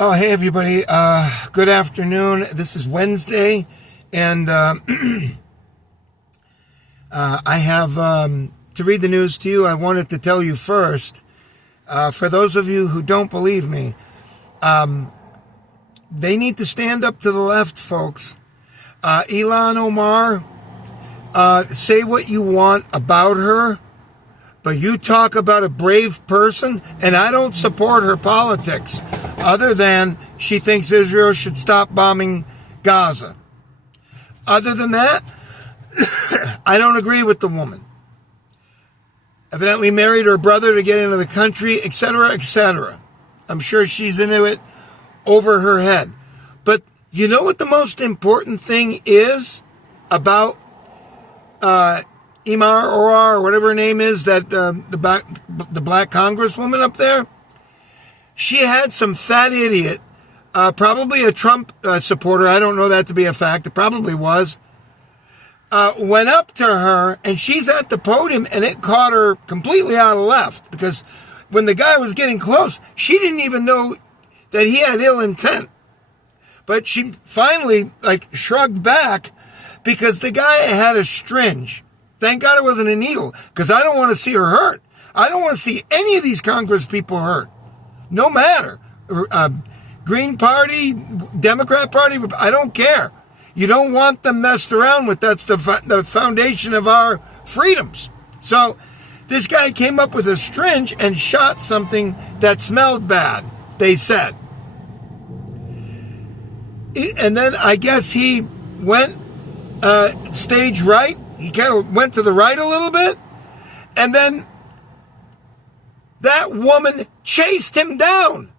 Oh, hey, everybody. Good afternoon. This is Wednesday, and I have to read the news to you. I wanted to tell you first, for those of you who don't believe me, they need to stand up to the left, folks. Ilhan Omar, say what you want about her, but you talk about a brave person, and I don't support her politics, other than she thinks Israel should stop bombing Gaza. Other than that, I don't agree with the woman. Evidently married her brother to get into the country, etc., etc. I'm sure she's into it over her head. But you know what the most important thing is about Imar Orar, or whatever her name is, that the black congresswoman up there? She had some fat idiot, probably a Trump supporter, I don't know that to be a fact, it probably was, went up to her, and she's at the podium, and it caught her completely out of left, because when the guy was getting close, she didn't even know that he had ill intent. But she finally, shrugged back, because the guy had a syringe. Thank God it wasn't a needle, because I don't want to see her hurt. I don't want to see any of these Congress people hurt. No matter. Green Party, Democrat Party, I don't care. You don't want them messed around with. That's the foundation of our freedoms. So this guy came up with a syringe and shot something that smelled bad, they said. And then I guess he went stage right. He kind of went to the right a little bit. And then that woman chased him down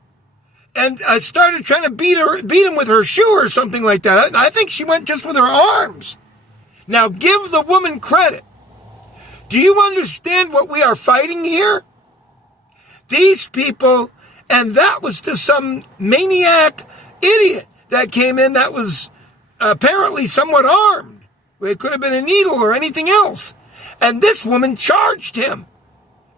and started trying to beat him with her shoe or something like that. I think she went just with her arms. Now, give the woman credit. Do you understand what we are fighting here? These people, and that was to some maniac idiot that came in that was apparently somewhat armed. It could have been a needle or anything else. And this woman charged him.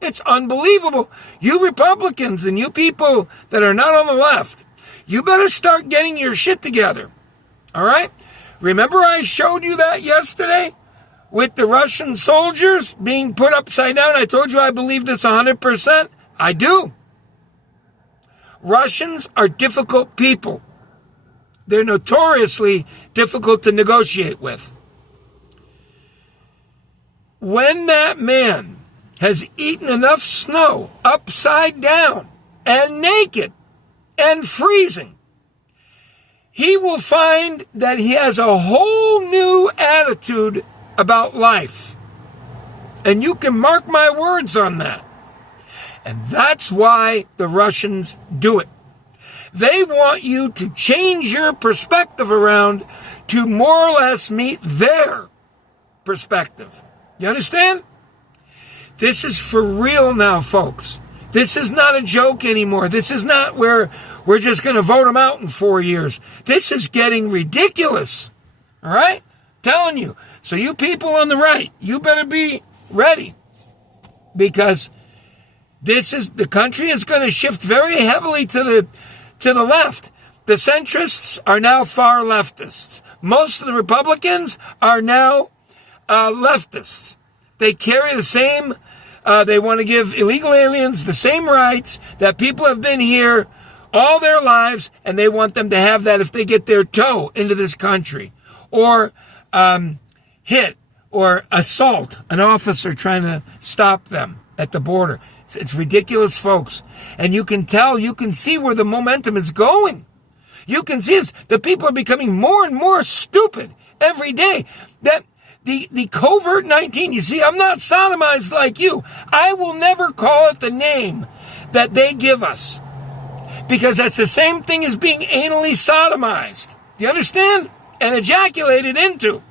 It's unbelievable. You Republicans and you people that are not on the left, you better start getting your shit together. All right? Remember I showed you that yesterday with the Russian soldiers being put upside down? I told you I believe this 100%. I do. Russians are difficult people. They're notoriously difficult to negotiate with. When that man has eaten enough snow upside down and naked and freezing, he will find that he has a whole new attitude about life. And you can mark my words on that. And that's why the Russians do it. They want you to change your perspective around to more or less meet their perspective. You understand? This is for real now, folks. This is not a joke anymore. This is not where we're just going to vote them out in 4 years. This is getting ridiculous. All right? Telling you. So you people on the right, you better be ready. Because the country is going to shift very heavily to the left. The centrists are now far leftists. Most of the Republicans are now leftists. They carry the same, they want to give illegal aliens the same rights that people have been here all their lives, and they want them to have that if they get their toe into this country. Or hit or assault an officer trying to stop them at the border. It's ridiculous, folks. And you can tell, you can see where the momentum is going. You can see this. The people are becoming more and more stupid every day. That the covert 19, you see, I'm not sodomized like you. I will never call it the name that they give us, because that's the same thing as being anally sodomized. Do you understand? And ejaculated into.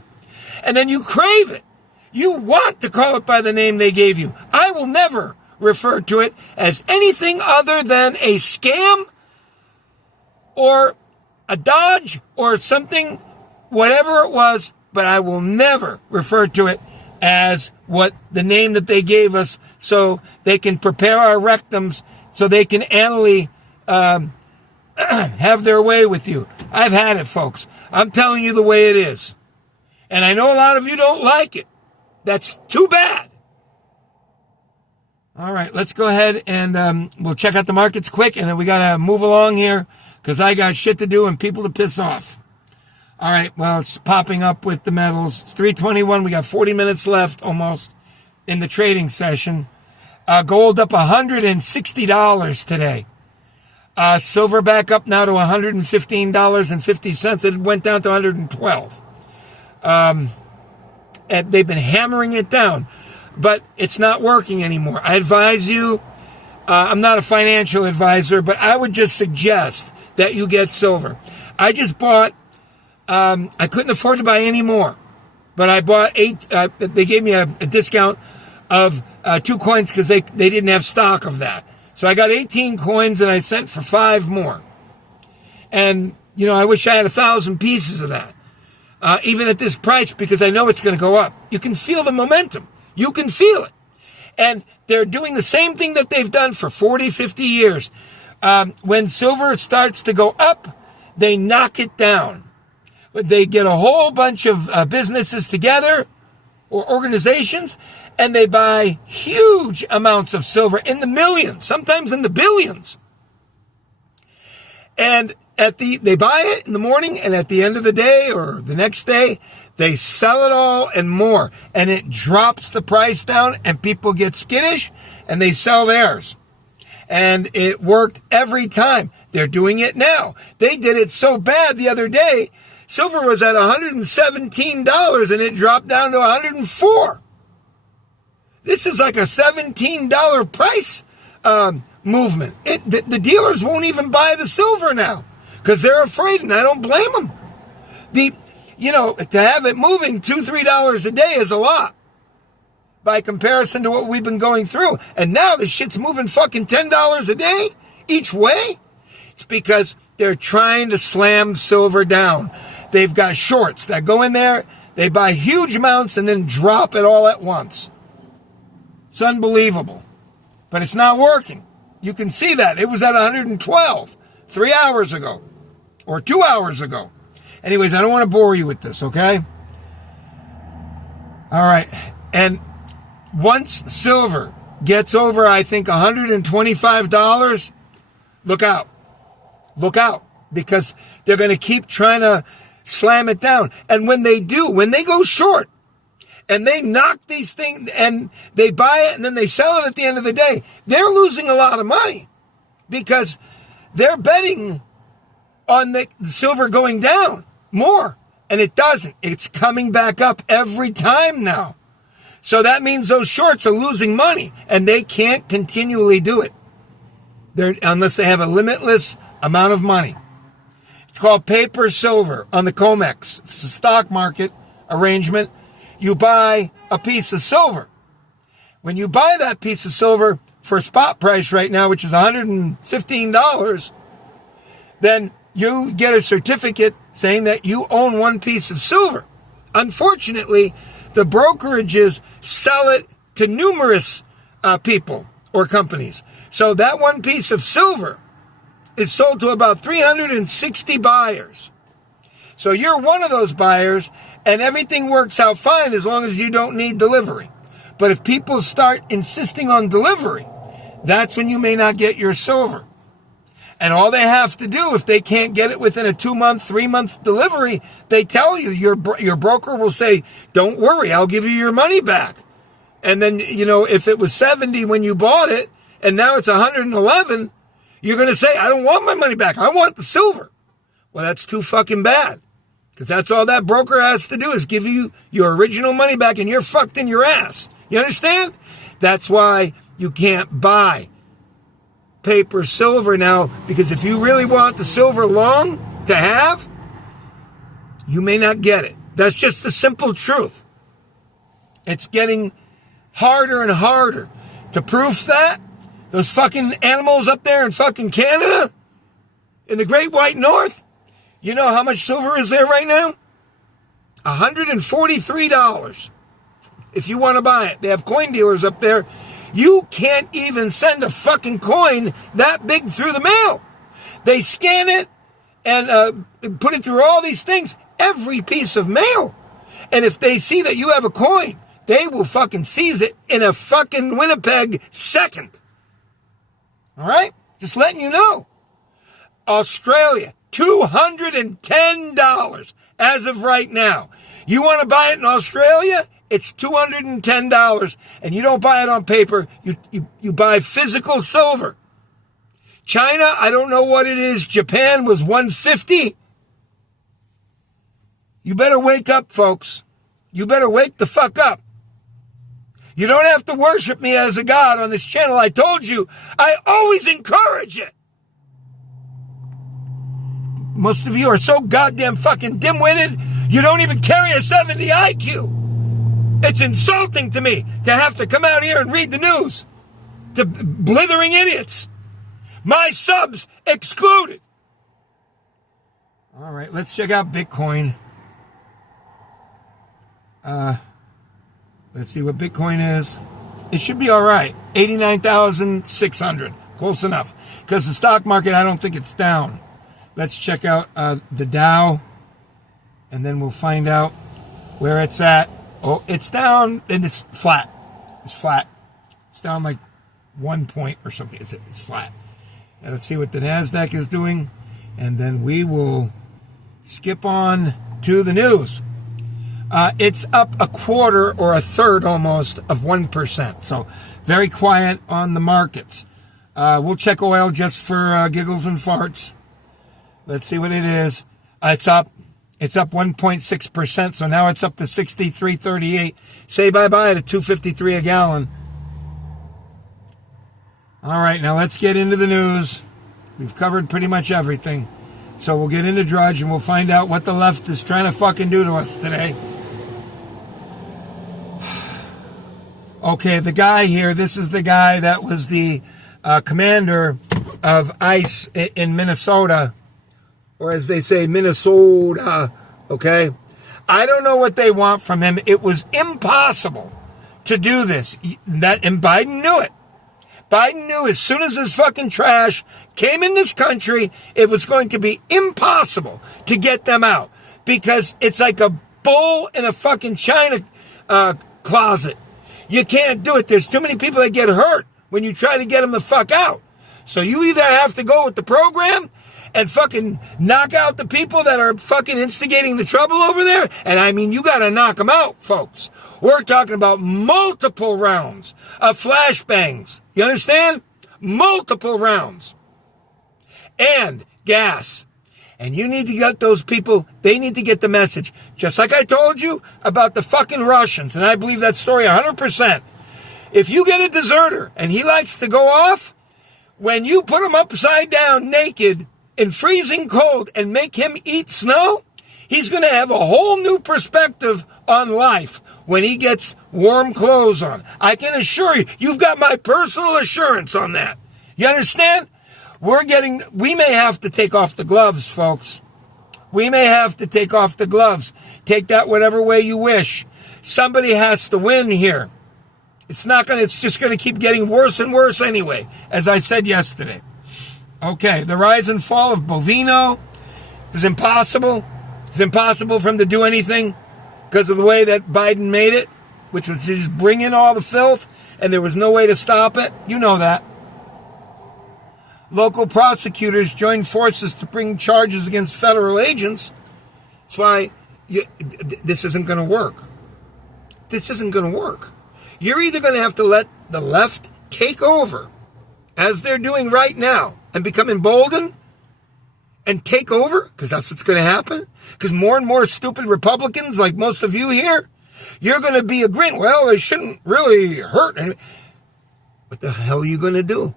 And then you crave it. You want to call it by the name they gave you. I will never refer to it as anything other than a scam or a dodge or something, whatever it was, but I will never refer to it as what the name that they gave us so they can prepare our rectums so they can anally have their way with you. I've had it, folks. I'm telling you the way it is. And I know a lot of you don't like it. That's too bad. All right, let's go ahead and we'll check out the markets quick, and then we got to move along here because I got shit to do and people to piss off. All right, well, it's popping up with the metals. It's 3:21. We got 40 minutes left almost in the trading session. Gold up $160 today. Silver back up now to $115.50. It went down to $112. And they've been hammering it down, but it's not working anymore. I advise you, I'm not a financial advisor, but I would just suggest that you get silver. I just bought, I couldn't afford to buy any more, but I bought 8, they gave me a discount of 2 coins because they didn't have stock of that. So I got 18 coins and I sent for 5 more. And, you know, I wish I had 1,000 pieces of that. Even at this price, because I know it's going to go up. You can feel the momentum. You can feel it. And they're doing the same thing that they've done for 40, 50 years. When silver starts to go up, they knock it down. They get a whole bunch of businesses together or organizations, and they buy huge amounts of silver in the millions, sometimes in the billions. And they buy it in the morning, and at the end of the day or the next day, they sell it all and more. And it drops the price down, and people get skittish, and they sell theirs. And it worked every time. They're doing it now. They did it so bad the other day. Silver was at $117, and it dropped down to $104. This is like a $17 price movement. The dealers won't even buy the silver now because they're afraid, and I don't blame them. To have it moving $2, $3 a day is a lot by comparison to what we've been going through. And now this shit's moving fucking $10 a day each way. It's because they're trying to slam silver down. They've got shorts that go in there, they buy huge amounts and then drop it all at once. It's unbelievable. But it's not working. You can see that. It was at 112 3 hours ago or 2 hours ago. Anyways, I don't want to bore you with this, okay? All right. And once silver gets over, I think, $125, look out. Look out. Because they're going to keep trying to slam it down. And when they do, when they go short, and they knock these things, and they buy it, and then they sell it at the end of the day, they're losing a lot of money because they're betting on the silver going down more, and it doesn't. It's coming back up every time now. So that means those shorts are losing money, and they can't continually do it unless they have a limitless amount of money. It's called paper silver on the COMEX. It's a stock market arrangement. You buy a piece of silver. When you buy that piece of silver for spot price right now, which is $115, then you get a certificate saying that you own one piece of silver. Unfortunately, the brokerages sell it to numerous people or companies. So that one piece of silver is sold to about 360 buyers. So you're one of those buyers, and everything works out fine as long as you don't need delivery. But if people start insisting on delivery, that's when you may not get your silver. And all they have to do, if they can't get it within a 2-month, 3-month delivery, they tell you, your broker will say, don't worry, I'll give you your money back. And then, if it was 70 when you bought it, and now it's 111, you're going to say, I don't want my money back. I want the silver. Well, that's too fucking bad. Because that's all that broker has to do is give you your original money back, and you're fucked in your ass. You understand? That's why you can't buy paper silver now, because if you really want the silver long to have, you may not get it. That's just the simple truth. It's getting harder and harder to prove that. Those fucking animals up there in fucking Canada, in the Great White North, you know how much silver is there right now? $143 if you want to buy it. They have coin dealers up there. You can't even send a fucking coin that big through the mail They scan it and put it through all these things, every piece of mail. And if they see that you have a coin, they will fucking seize it in a fucking Winnipeg second. All right? Just letting you know. Australia, $210 as of right now. You want to buy it in Australia? It's $210, and you don't buy it on paper. You buy physical silver. China, I don't know what it is. Japan was $150. You better wake up, folks. You better wake the fuck up. You don't have to worship me as a god on this channel. I told you, I always encourage it. Most of you are so goddamn fucking dim-witted, you don't even carry a 70 IQ. It's insulting to me to have to come out here and read the news to blithering idiots. My subs excluded. All right, let's check out Bitcoin. Let's see what Bitcoin is. It should be all right. 89,600. Close enough. Because the stock market, I don't think it's down. Let's check out the Dow. And then we'll find out where it's at. Oh, it's down, and it's flat. It's flat. It's down like 1 point or something. It's flat. Now let's see what the NASDAQ is doing. And then we will skip on to the news. It's up a quarter or a third almost of 1%. So very quiet on the markets. We'll check oil just for giggles and farts. Let's see what it is. It's up 1.6%. So now it's up to 63.38. Say bye-bye to $2.53 a gallon. All right, now let's get into the news. We've covered pretty much everything. So we'll get into Drudge and we'll find out what the left is trying to fucking do to us today. Okay, the guy here, this is the guy that was the commander of ICE in Minnesota, or as they say, Minnesota, okay? I don't know what they want from him. It was impossible to do this. And Biden knew it. Biden knew as soon as this fucking trash came in this country, it was going to be impossible to get them out. Because it's like a bull in a fucking china closet. You can't do it. There's too many people that get hurt when you try to get them the fuck out. So you either have to go with the program and fucking knock out the people that are fucking instigating the trouble over there. And I mean, you got to knock them out, folks. We're talking about multiple rounds of flashbangs. You understand? Multiple rounds. And gas. And you need to get those people, they need to get the message. Just like I told you about the fucking Russians, and I believe that story 100%. If you get a deserter and he likes to go off, when you put him upside down naked in freezing cold and make him eat snow, he's going to have a whole new perspective on life when he gets warm clothes on. I can assure you, you've got my personal assurance on that. You understand? We may have to take off the gloves, folks. We may have to take off the gloves. Take that whatever way you wish. Somebody has to win here. It's just going to keep getting worse and worse anyway, as I said yesterday. Okay, the rise and fall of Bovino is impossible. It's impossible for him to do anything because of the way that Biden made it, which was to just bring in all the filth, and there was no way to stop it. You know that. Local prosecutors joined forces to bring charges against federal agents. That's why this isn't going to work. This isn't going to work. You're either going to have to let the left take over, as they're doing right now, and become emboldened and take over, because that's what's going to happen. Because more and more stupid Republicans, like most of you here, you're going to be agreeing, well, they shouldn't really hurt. What the hell are you going to do?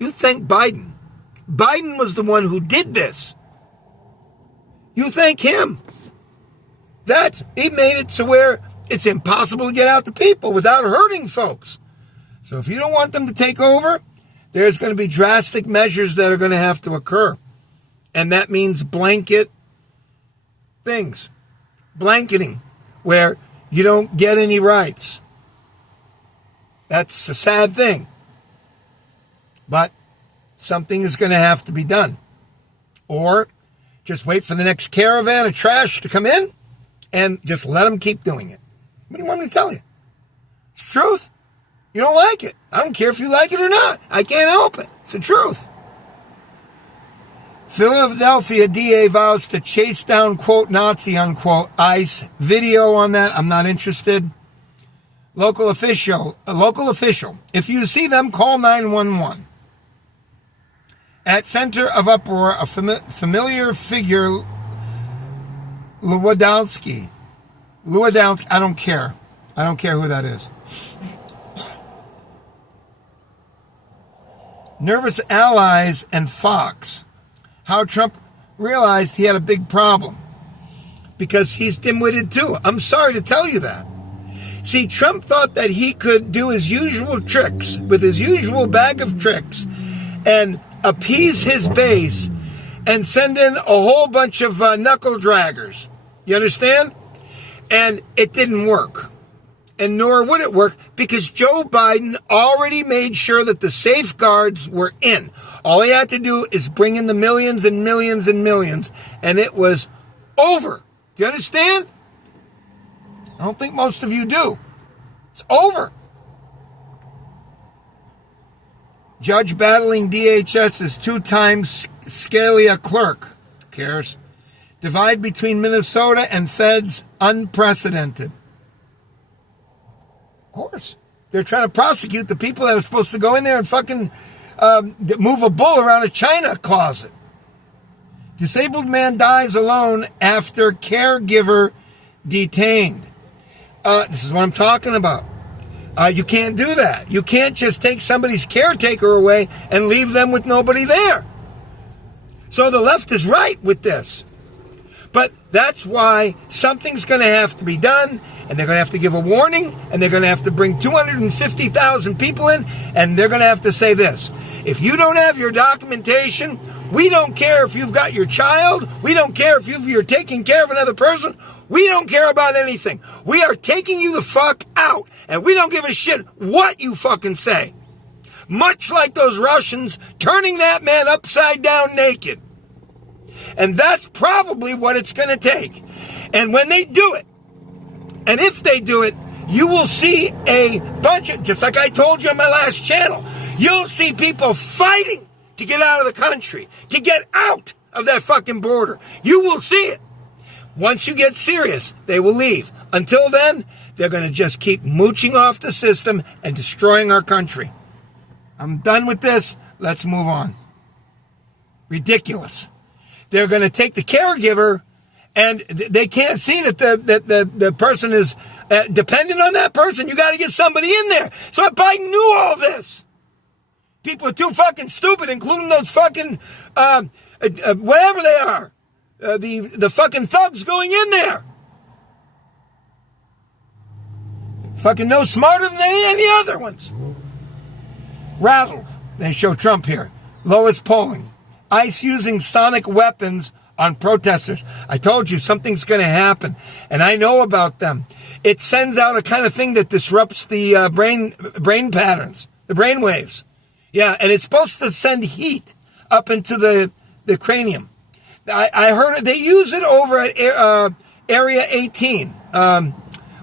You thank Biden. Biden was the one who did this. You thank him. He made it to where it's impossible to get out the people without hurting folks. So if you don't want them to take over, there's going to be drastic measures that are going to have to occur. And that means blanket things. Blanketing, where you don't get any rights. That's a sad thing. But something is going to have to be done. Or just wait for the next caravan of trash to come in and just let them keep doing it. What do you want me to tell you? It's the truth. You don't like it. I don't care if you like it or not. I can't help it. It's the truth. Philadelphia DA vows to chase down, quote, Nazi, unquote, ICE. Video on that, I'm not interested. Local official. If you see them, call 911. At center of uproar, a familiar figure, Lewandowski. I don't care. I don't care who that is. Nervous allies and Fox. How Trump realized he had a big problem. Because he's dim-witted too. I'm sorry to tell you that. See, Trump thought that he could do his usual tricks with his usual bag of tricks and appease his base and send in a whole bunch of knuckle draggers. You understand? And it didn't work. And nor would it work because Joe Biden already made sure that the safeguards were in. All he had to do is bring in the millions and millions and millions, and it was over. Do you understand? I don't think most of you do. It's over. Judge battling DHS's two-time Scalia clerk. Who cares? Divide between Minnesota and feds unprecedented. Of course. They're trying to prosecute the people that are supposed to go in there and fucking move a bull around a china closet. Disabled man dies alone after caregiver detained. This is what I'm talking about. You can't do that. You can't just take somebody's caretaker away and leave them with nobody there. So the left is right with this. But that's why something's going to have to be done, and they're going to have to give a warning, and they're going to have to bring 250,000 people in, and they're going to have to say this. If you don't have your documentation, we don't care if you've got your child, we don't care if you're taking care of another person, we don't care about anything. We are taking you the fuck out, and we don't give a shit what you fucking say. Much like those Russians turning that man upside down naked. And that's probably what it's going to take. And when they do it, and if they do it, you will see a bunch of, just like I told you on my last channel, you'll see people fighting to get out of the country, to get out of that fucking border. You will see it. Once you get serious, they will leave. Until then, they're going to just keep mooching off the system and destroying our country. I'm done with this. Let's move on. Ridiculous. They're going to take the caregiver, and they can't see that the person is dependent on that person. You got to get somebody in there. So Biden knew all this. People are too fucking stupid, including those fucking whatever they are, the fucking thugs going in there. Fucking no smarter than any other ones. Rattled. They show Trump here. Lowest polling. ICE using sonic weapons on protesters. I told you something's going to happen, and I know about them. It sends out a kind of thing that disrupts the brain patterns, the brain waves. Yeah, and it's supposed to send heat up into the cranium. I heard it. They use it over at Area 18,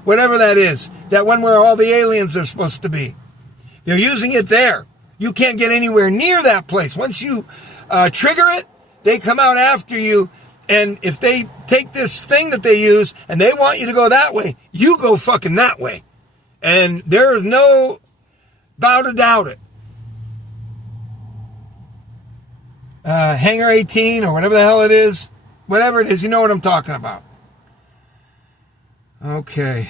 whatever that is, that one where all the aliens are supposed to be. They're using it there. You can't get anywhere near that place. Once you trigger it, they come out after you, and if they take this thing that they use and they want you to go that way, you go fucking that way. And there is no bow to doubt it. Hangar 18 or whatever the hell it is, whatever it is, you know what I'm talking about. Okay.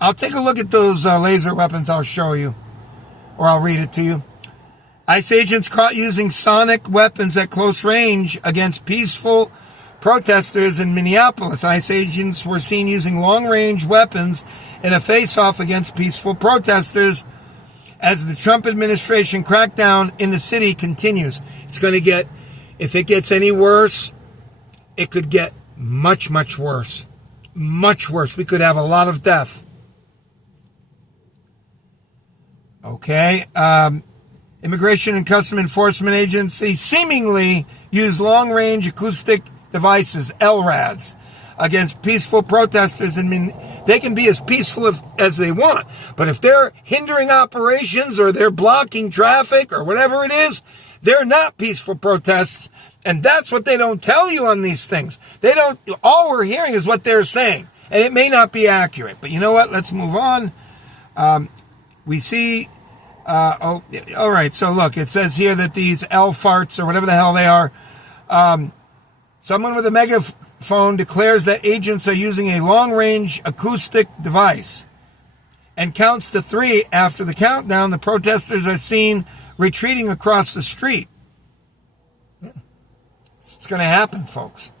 I'll take a look at those laser weapons. I'll show you, or I'll read it to you. ICE agents caught using sonic weapons at close range against peaceful protesters in Minneapolis. ICE agents were seen using long-range weapons in a face-off against peaceful protesters as the Trump administration crackdown in the city continues. It's going to get, if it gets any worse, it could get much, much worse. Much worse. We could have a lot of death. Okay. Immigration and Customs Enforcement Agency seemingly use long-range acoustic devices, LRADs, against peaceful protesters. And they can be as peaceful as they want. But if they're hindering operations or they're blocking traffic or whatever it is, they're not peaceful protests. And that's what they don't tell you on these things. All we're hearing is what they're saying. And it may not be accurate. But you know what? Let's move on. We see, all right. So look, it says here that these L farts or whatever the hell they are, someone with a megaphone declares that agents are using a long-range acoustic device and counts to 3. After the countdown, the protesters are seen retreating across the street. It's going to happen, folks.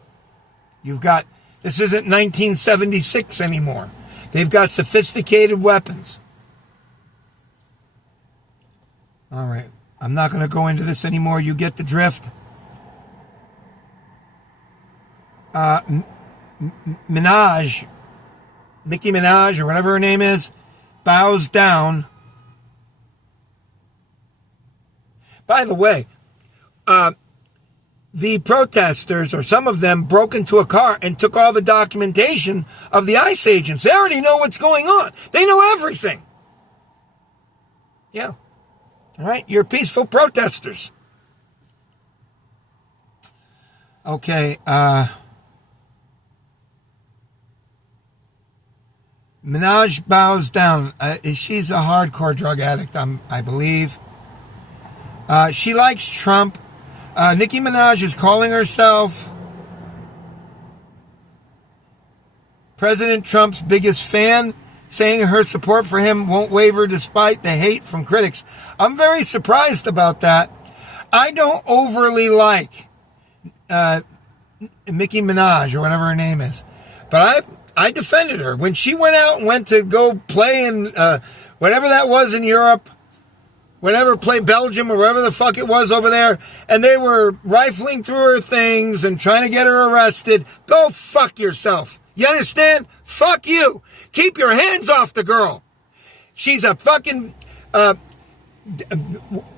This isn't 1976 anymore. They've got sophisticated weapons. All right. I'm not going to go into this anymore. You get the drift. Minaj, Nicki Minaj, or whatever her name is, bows down. By the way, the protesters, or some of them, broke into a car and took all the documentation of the ICE agents. They already know what's going on. They know everything. Yeah. All right. You're peaceful protesters. Okay. Minaj bows down. She's a hardcore drug addict, I believe. She likes Trump. Nicki Minaj is calling herself President Trump's biggest fan, saying her support for him won't waver despite the hate from critics. I'm very surprised about that. I don't overly like Nicki Minaj, or whatever her name is, but I defended her when she went out and went to go play in whatever that was in Europe. Whenever, play Belgium or wherever the fuck it was over there, and they were rifling through her things and trying to get her arrested. Go fuck yourself. You understand? Fuck you. Keep your hands off the girl. She's a fucking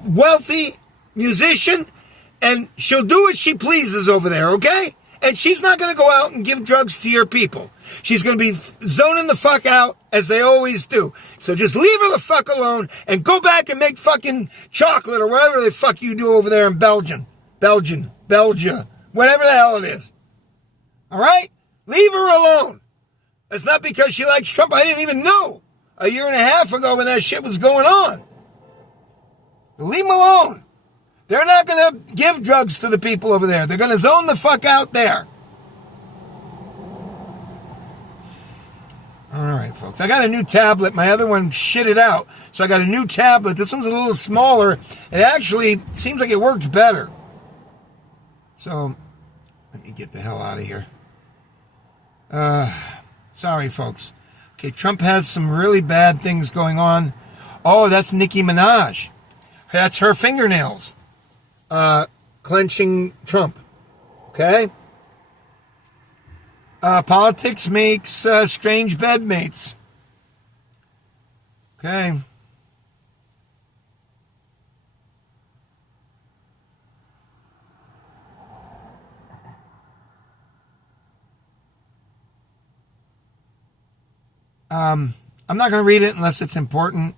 wealthy musician, and she'll do what she pleases over there, okay? And she's not going to go out and give drugs to your people. She's going to be zoning the fuck out, as they always do. So just leave her the fuck alone and go back and make fucking chocolate or whatever the fuck you do over there in Belgium, whatever the hell it is. All right? Leave her alone. That's not because she likes Trump. I didn't even know a year and a half ago when that shit was going on. Leave them alone. They're not going to give drugs to the people over there. They're going to zone the fuck out there. All right, folks. I got a new tablet. My other one shitted out. So I got a new tablet. This one's a little smaller. It actually seems like it works better. So, let me get the hell out of here. Sorry, folks. Okay, Trump has some really bad things going on. Oh, that's Nicki Minaj. That's her fingernails. Clenching Trump. Okay? Politics makes strange bedmates. Okay. I'm not going to read it unless it's important.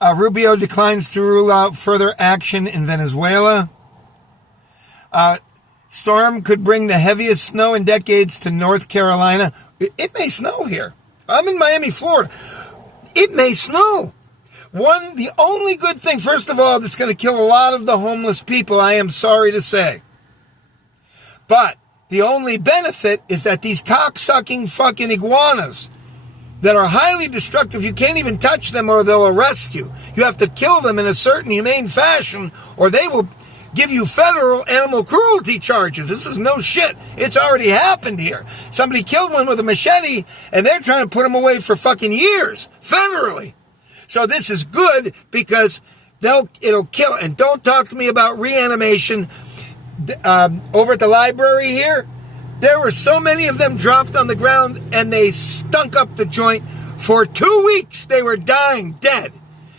Rubio declines to rule out further action in Venezuela. Storm could bring the heaviest snow in decades to North Carolina. It may snow here. I'm in Miami, Florida. It may snow. The only good thing, first of all, that's going to kill a lot of the homeless people, I am sorry to say. But the only benefit is that these cocksucking fucking iguanas that are highly destructive, you can't even touch them or they'll arrest you. You have to kill them in a certain humane fashion or they will give you federal animal cruelty charges. This is no shit. It's already happened here. Somebody killed one with a machete and they're trying to put him away for fucking years, federally. So this is good because it'll kill. And don't talk to me about reanimation. Over at the library here, there were so many of them dropped on the ground and they stunk up the joint. For 2 weeks, they were dying, dead.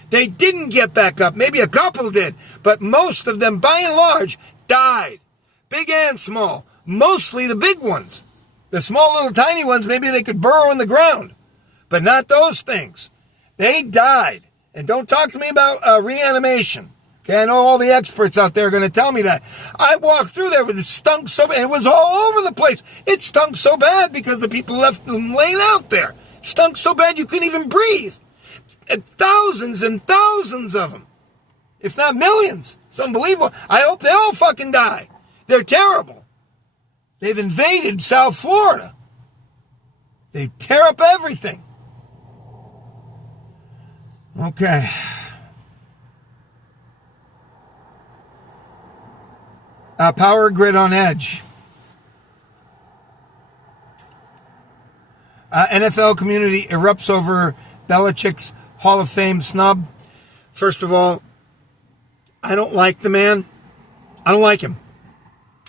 They didn't get back up. Maybe a couple did, but most of them, by and large, died. Big and small. Mostly the big ones. The small little tiny ones, maybe they could burrow in the ground, but not those things. They died. And don't talk to me about reanimation. Okay, I know all the experts out there are going to tell me that. I walked through there, it stunk so bad, and it was all over the place. It stunk so bad because the people left them laying out there. It stunk so bad you couldn't even breathe. And thousands and thousands of them, if not millions. It's unbelievable. I hope they all fucking die. They're terrible. They've invaded South Florida. They tear up everything. Okay. Power grid on edge. NFL community erupts over Belichick's Hall of Fame snub. First of all, I don't like the man. I don't like him.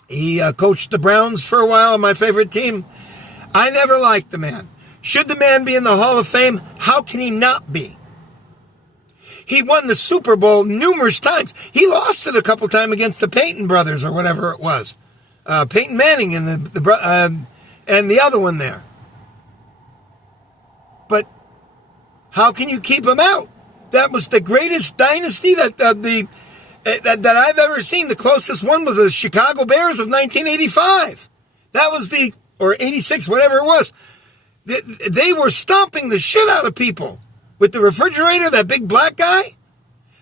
He coached the Browns for a while, my favorite team. I never liked the man. Should the man be in the Hall of Fame? How can he not be? He won the Super Bowl numerous times. He lost it a couple times against the Peyton brothers or whatever it was. Peyton Manning and and the other one there. But how can you keep him out? That was the greatest dynasty that I've ever seen. The closest one was the Chicago Bears of 1985. That was or 86, whatever it was. They were stomping the shit out of people. With the refrigerator, that big black guy,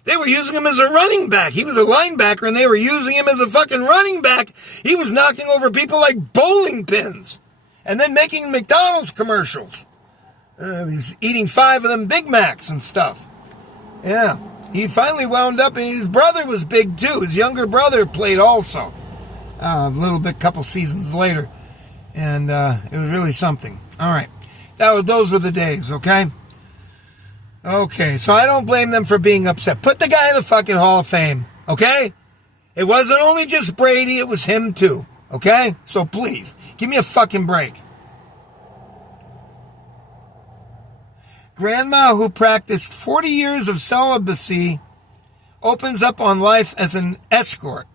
they were using him as a running back. He was a linebacker, and they were using him as a fucking running back. He was knocking over people like bowling pins and then making McDonald's commercials. He's eating 5 of them Big Macs and stuff. Yeah. He finally wound up, and his brother was big, too. His younger brother played also. A little bit, couple seasons later. And it was really something. All right. Those were the days, okay? Okay, so I don't blame them for being upset. Put the guy in the fucking Hall of Fame, okay? It wasn't only just Brady, it was him too, okay? So please, give me a fucking break. Grandma who practiced 40 years of celibacy opens up on life as an escort.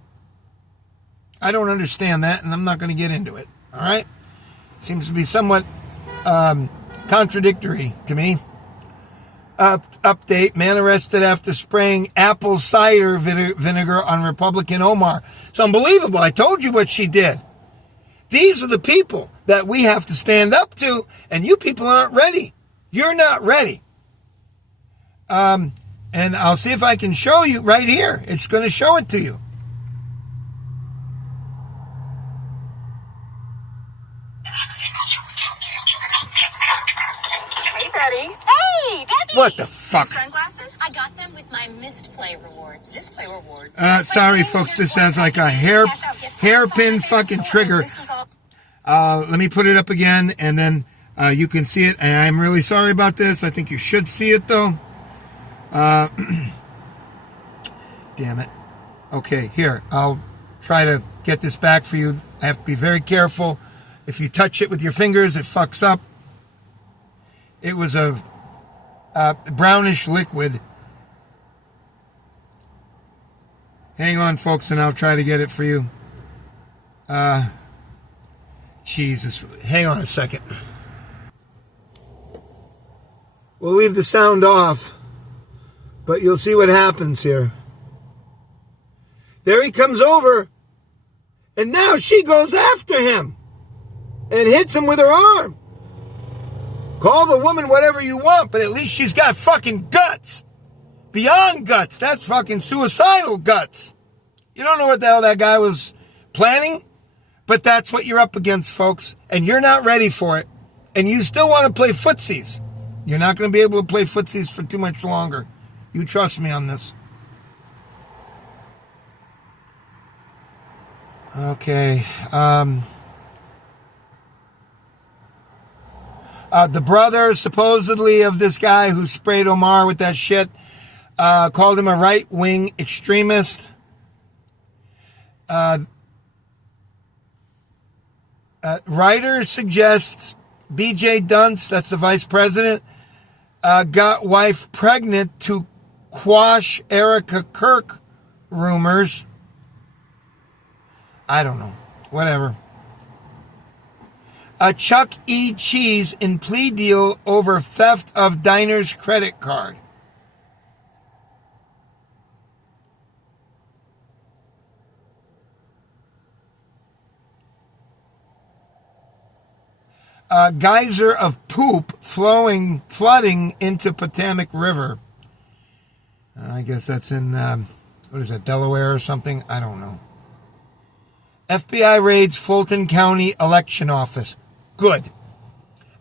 I don't understand that, and I'm not going to get into it, all right? Seems to be somewhat contradictory to me. Update, man arrested after spraying apple cider vinegar on Republican Omar. It's unbelievable. I told you what she did. These are the people that we have to stand up to, and you people aren't ready. You're not ready. And I'll see if I can show you right here. It's going to show it to you. Hey, Debbie! What the fuck? Sunglasses? I got them with my Misplay rewards. Misplay rewards? Sorry, folks. This has like a hairpin fucking trigger. Let me put it up again, and then you can see it. And I'm really sorry about this. I think you should see it, though. Damn it. Okay, here. I'll try to get this back for you. I have to be very careful. If you touch it with your fingers, it fucks up. It was a brownish liquid. Hang on, folks, and I'll try to get it for you. Jesus. Hang on a second. We'll leave the sound off, but you'll see what happens here. There he comes over, and now she goes after him and hits him with her arm. Call the woman whatever you want, but at least she's got fucking guts. Beyond guts. That's fucking suicidal guts. You don't know what the hell that guy was planning, but that's what you're up against, folks. And you're not ready for it. And you still want to play footsies. You're not going to be able to play footsies for too much longer. You trust me on this. Okay. The brother, supposedly, of this guy who sprayed Omar with that shit, called him a right-wing extremist. Writer suggests B.J. Dunst, that's the vice president, got wife pregnant to, quash Erica Kirk rumors. I don't know. Whatever. A Chuck E. Cheese in plea deal over theft of diner's credit card. A geyser of poop flooding into Potomac River. I guess that's in, what is that, Delaware or something? I don't know. FBI raids Fulton County election office. Good.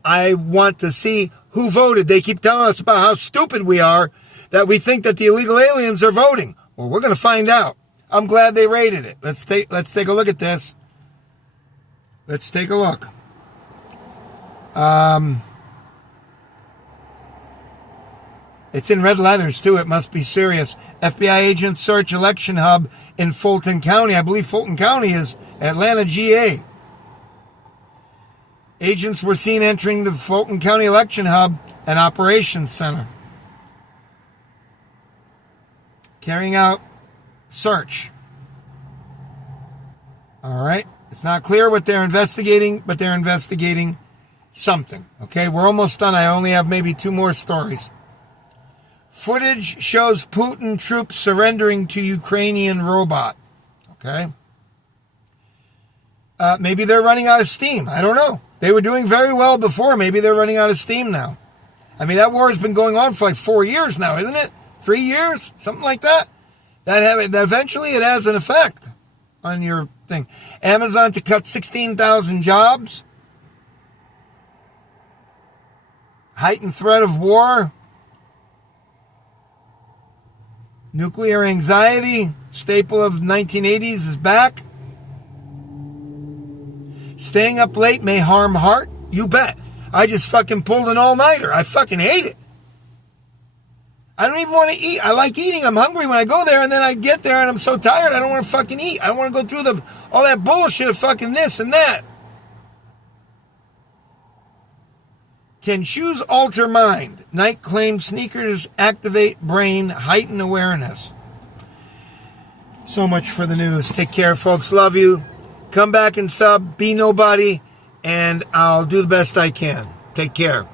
I want to see who voted. They keep telling us about how stupid we are, that we think that the illegal aliens are voting. Well, we're going to find out. I'm glad they raided it. Let's take a look at this. Let's take a look. It's in red letters, too. It must be serious. FBI agents search election hub in Fulton County. I believe Fulton County is Atlanta, GA. Agents were seen entering the Fulton County election hub and operations center, carrying out search. All right. It's not clear what they're investigating, but they're investigating something. Okay, we're almost done. I only have maybe 2 more stories. Footage shows Putin troops surrendering to Ukrainian robot. Okay. Maybe they're running out of steam. I don't know. They were doing very well before. Maybe they're running out of steam now. I mean, that war has been going on for like 4 years now, isn't it? 3 years? Something like that. That eventually it has an effect on your thing. Amazon to cut 16,000 jobs. Heightened threat of war. Nuclear anxiety, staple of 1980s, is back. Staying up late may harm heart. You bet. I just fucking pulled an all-nighter. I fucking hate it. I don't even want to eat. I like eating. I'm hungry when I go there, and then I get there, and I'm so tired, I don't want to fucking eat. I want to go through all that bullshit of fucking this and that. Can shoes alter mind? Knight claims sneakers activate brain, heighten awareness. So much for the news. Take care, folks. Love you. Come back and sub. Be nobody. And I'll do the best I can. Take care.